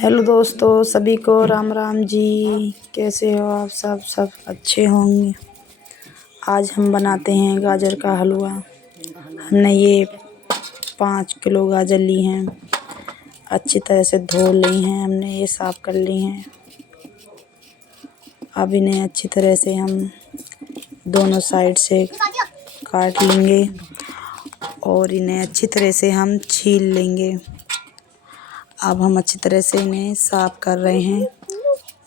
Hello दोस्तों, सभी को राम राम जी। कैसे हो आप? सब अच्छे होंगे। आज हम बनाते हैं गाजर का हलवा। हमने ये 5 किलो गाजर ली हैं, अच्छी तरह से धो ली हैं। हमने ये साफ़ कर ली हैं। अब इन्हें अच्छी तरह से हम दोनों साइड से काट लेंगे और इन्हें अच्छी तरह से हम छील लेंगे। अब हम अच्छी तरह से इन्हें साफ़ कर रहे हैं,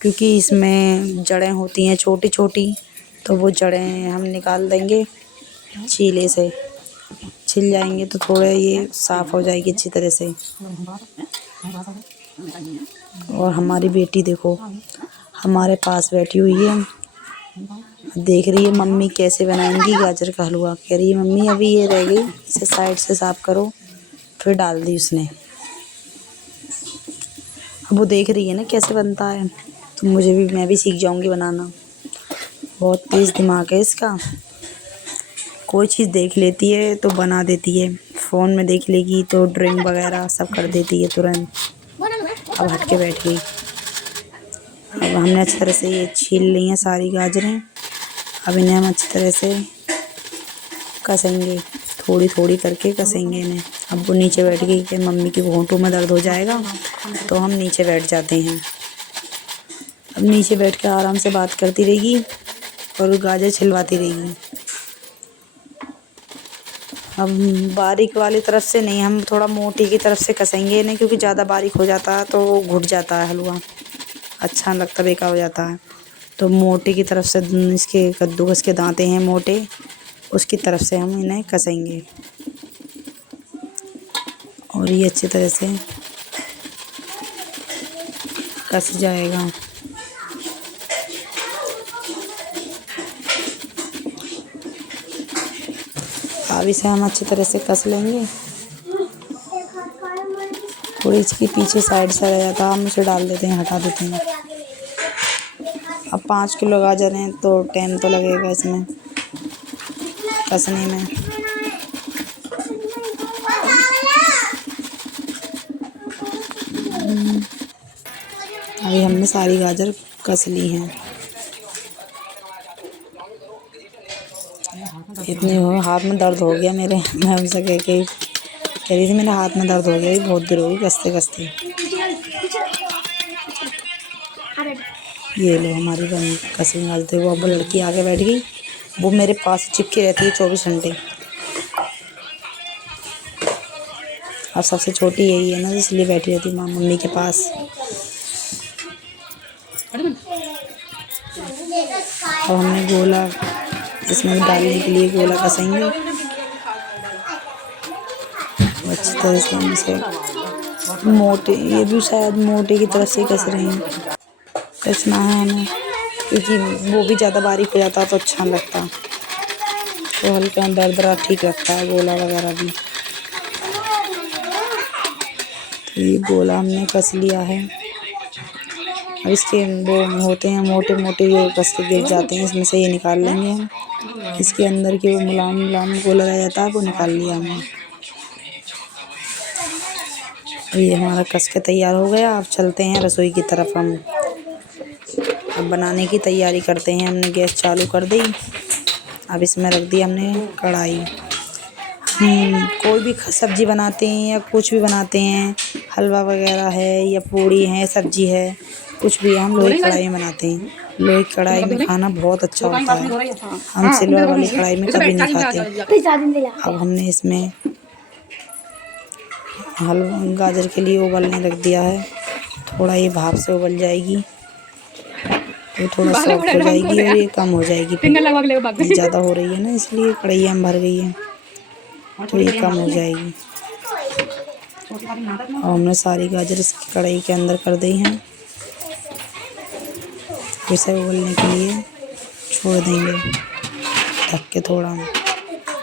क्योंकि इसमें जड़ें होती हैं छोटी छोटी, तो वो जड़ें हम निकाल देंगे। छीले से छिल जाएंगे तो थोड़ा ये साफ़ हो जाएगी अच्छी तरह से। और हमारी बेटी देखो हमारे पास बैठी हुई है, देख रही है मम्मी कैसे बनाएंगी गाजर का हलवा। कह रही है मम्मी अभी ये रह गई, इसे साइड से साफ़ करो। फिर डाल दी उसने। अब वो देख रही है ना कैसे बनता है, तो मैं भी सीख जाऊंगी बनाना। बहुत तेज़ दिमाग है इसका, कोई चीज़ देख लेती है तो बना देती है। फ़ोन में देख लेगी तो ड्राइंग वगैरह सब कर देती है तुरंत। अब हट के बैठ गई। अब हमने अच्छी तरह से ये छील ली हैं सारी गाजरें। अब इन्हें हम अच्छी तरह से कसेंगे, थोड़ी थोड़ी करके कसेंगे इन्हें। अब वो नीचे बैठ गई कि मम्मी की घोंटू में दर्द हो जाएगा, तो हम नीचे बैठ जाते हैं। अब नीचे बैठ के आराम से बात करती रहेगी और गाजर छिलवाती रहेगी। अब बारीक वाली तरफ से नहीं, हम थोड़ा मोटी की तरफ से कसेंगे इन्हें, क्योंकि ज़्यादा बारीक हो जाता है तो वो घुट जाता है हलवा, अच्छा नहीं लगता, बेकार हो जाता है। तो मोटी की तरफ से इसके कद्दूकस के दांते हैं मोटे, उसकी तरफ से हम इन्हें कसेंगे और ये अच्छी तरह से कस जाएगा। अब इसे हम अच्छी तरह से कस लेंगे। थोड़ी इसकी पीछे साइड से रह जाता है, हम उसे डाल देते हैं, हटा देते हैं। अब 5 किलो गाजर हैं तो टाइम तो लगेगा इसमें कसने में। अभी हमने सारी गाजर कस ली हैं। इतने हो हाथ में दर्द हो गया मेरे। मैं उनसे कह रही थी मेरे हाथ में दर्द हो गया, बहुत देर हो गई कसते कसते। ये लो हमारी बन कसी गाजर। वो अब लड़की आगे बैठ गई, वो मेरे पास चिपकी रहती है 24 घंटे। अब सबसे छोटी यही है ना, इसलिए बैठी रहती है मम्मी के पास। और हमने गोला इसमें डालने के लिए गोला कसेंगे अच्छी तरह से। हम इसे मोटे, ये भी शायद मोटे की तरफ से कस रहे हैं, कसना है हमें, क्योंकि वो भी ज़्यादा बारीक हो जाता तो अच्छा लगता। तो हल्का दरदरा ठीक लगता है गोला वगैरह भी। तो ये गोला हमने कस लिया है। अब इसके वो होते हैं मोटे मोटे, ये कस के गिर जाते हैं, इसमें से ये निकाल लेंगे हम। इसके अंदर की वो मुलायम मुलायम गोला रह जाता है, वो निकाल लिया हमने। ये हमारा कस के तैयार हो गया। अब चलते हैं रसोई की तरफ। हम अब बनाने की तैयारी करते हैं। हमने गैस चालू कर दी। अब इसमें रख दी हमने कढ़ाई। कोई भी सब्ज़ी बनाते हैं या कुछ भी बनाते हैं, हलवा वगैरह है या पूड़ी है, सब्ज़ी है, कुछ भी हम लोहे की कढ़ाई में बनाते हैं। लोहे की कढ़ाई में खाना बहुत अच्छा होता है। हम सिल्वर वाली कढ़ाई में कभी नहीं खाते। अब हमने इसमें हलवा गाजर के लिए उबलने रख दिया है। थोड़ा ये भाप से उबल जाएगी तो थोड़ा सॉफ्ट हो जाएगी और ये कम हो जाएगी। ज़्यादा हो रही है ना, इसलिए कढ़ाई हम भर गई है, तो ये कम हो जाएगी। और हमने सारी गाजर इस कढ़ाई के अंदर कर दी हैं। इसे उबलने के लिए छोड़ देंगे ढक के। थोड़ा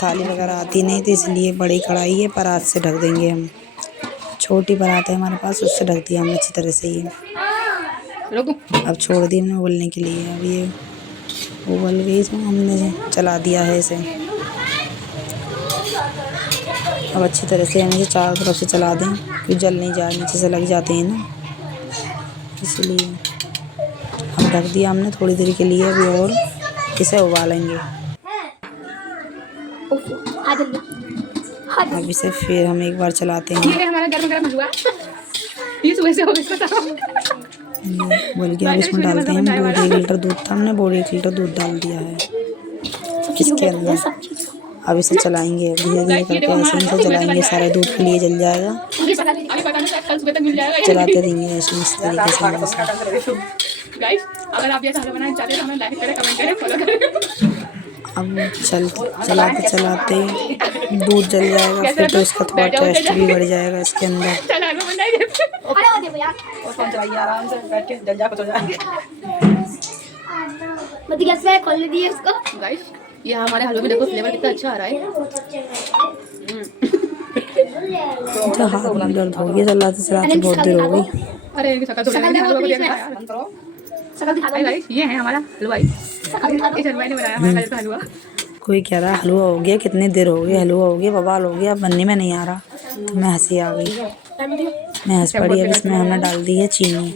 थाली वगैरह आती नहीं तो इसलिए बड़ी कढ़ाई है, परात से ढक देंगे हम। छोटी परात है हमारे पास, उससे ढक दिया हमने अच्छी तरह से। ये अब छोड़ दी हमने उबलने के लिए। अब ये उबल गई तो हमने चला दिया है इसे। अब अच्छी तरह से हम इसे चारों तरफ से चला दें कि जल नहीं जाए, नीचे से लग जाते हैं ना। इसलिए अब ढक दिया हमने थोड़ी देर के लिए अभी और इसे उबालेंगे। अब इसे फिर हम एक बार चलाते हैं। ये हमारा गर्म हलवा ये सुबह से हो गया बोल गया अब इसमें डालते हैं हम दूध। 1 लीटर दूध था, हमने 1 लीटर दूध डाल दिया है इसके अंदर। अब इसे चलाएंगे धीरे धीरे करके, ऐसे ही से चलाएंगे, सारे दूध के लिए जल जाएगा। चलाते रहेंगे ऐसे इस तरीके से। गाइस अगर आप ये खाना बनाना चाहते हैं तो हमें लाइक करें, कमेंट करें, फॉलो करें। अब चलाते चलाते दूध जल जाएगा, फिर तो इसका थोड़ा टेस्ट भी बढ़ जाएगा इसके अंदर। गाइस ये हमारे हलवे में देखो फ्लेवर कितना अच्छा आ रहा है। तो हाथ में दर्द हो गया चलाते चलाते, बहुत देर हो गई। अरे गाइस ये है हमारा हलवाई, इस हलवाई ने बनाया हमारा हलवा। कोई कह रहा है हलवा हो गया, कितनी देर हो गई, हलवा हो गया, बवाल हो गया, बनने में नहीं आ रहा। तो मैं हंसी आ गई, मैं हंस पड़ी। अब इसमें हमने डाल दी है चीनी।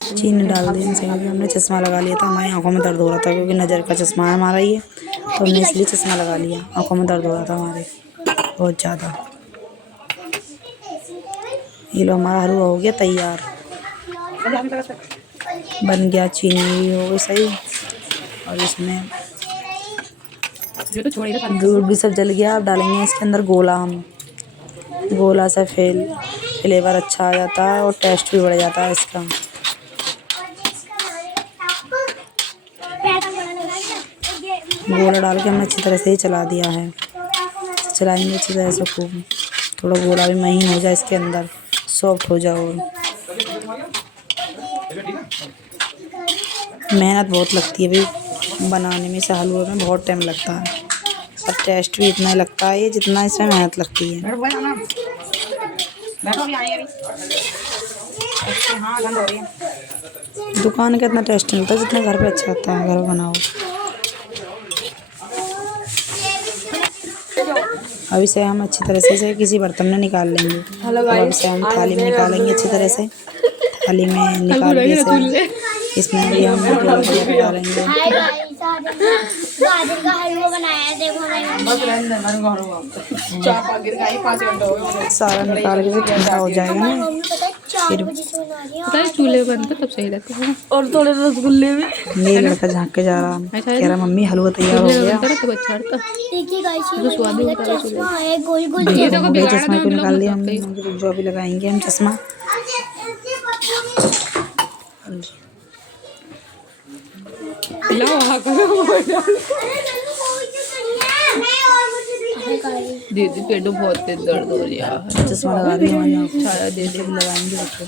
चीनी डाल दी इनसे। हमने चश्मा लगा लिया था, हमारी आंखों में दर्द हो रहा था क्योंकि नज़र का चश्मा है हमारा ये, तो हमने इसलिए चश्मा लगा लिया। आंखों में दर्द हो रहा था हमारे बहुत ज़्यादा। ये लो हमारा हलवा हो गया तैयार, बन गया, चीनी भी हो गई सही, और इसमें दूध भी सब जल गया। अब डालेंगे इसके अंदर गोला। हम गोला से फ्लेवर अच्छा आ जाता है और टेस्ट भी बढ़ जाता है इसका। गोला डाल के हमने अच्छी तरह से ही चला दिया है। चलाएंगे अच्छी तरह से खूब, थोड़ा गोला भी महीन हो जाए इसके अंदर, सॉफ्ट हो जाओ। मेहनत बहुत लगती है भाई बनाने में, इसे हलवे में बहुत टाइम लगता है और टेस्ट भी इतना ही लगता है ये जितना इसमें मेहनत लगती है। दुकान का इतना टेस्ट नहीं होता जितना घर पे अच्छा होता है, घर बनाओ। अब इसे हम अच्छी तरह से किसी बर्तन में निकाल लेंगे। अब इसे हम थाली में निकालेंगे अच्छी तरह से। थाली में निकाल के इसमें भी हम डालेंगे। गाजर का हलवा बनाया देखो सारा निकाल के ठंडा हो जाएगा ना, फिर चूल्हे बनते तब सही लगता है। और थोड़े रसगुल्ले भी। ये लड़का झाँक के जा रहा है, कह रहा मम्मी हलवा तैयार हो गया। देखिए गाइस ये चश्मा है, गोल गोल चश्मा को निकाल लिया हमने, जो भी लगाएंगे हम चश्मा। दीदी पेट बहुत तेज दर्द हो रहा है। चश्मा लगा दिया मैंने, छाया दे दे लगाएंगे बच्चों।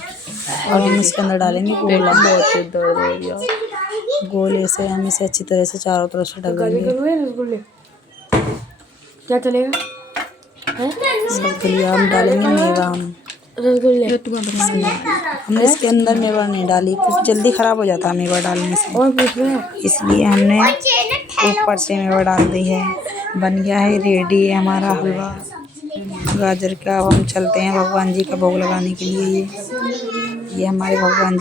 और हम इसके अंदर डालेंगे गोला, बहुत तेज दर्द हो रहा है। गोले से हम इसे अच्छी तरह से चारों तरफ से ढक देंगे। क्या चलेगा सब के लिए हम डालेंगे मेवा। हम रसगुल्ले हमने इसके अंदर मेवा नहीं डाली क्योंकि जल्दी ख़राब हो जाता है मेवा डालने से, और इसलिए हमने ऊपर से मेवा डाल दी है। बन गया है, रेडी है हमारा हलवा गाजर का। अब हम चलते हैं भगवान जी का भोग लगाने के लिए। ये हमारे भगवान जी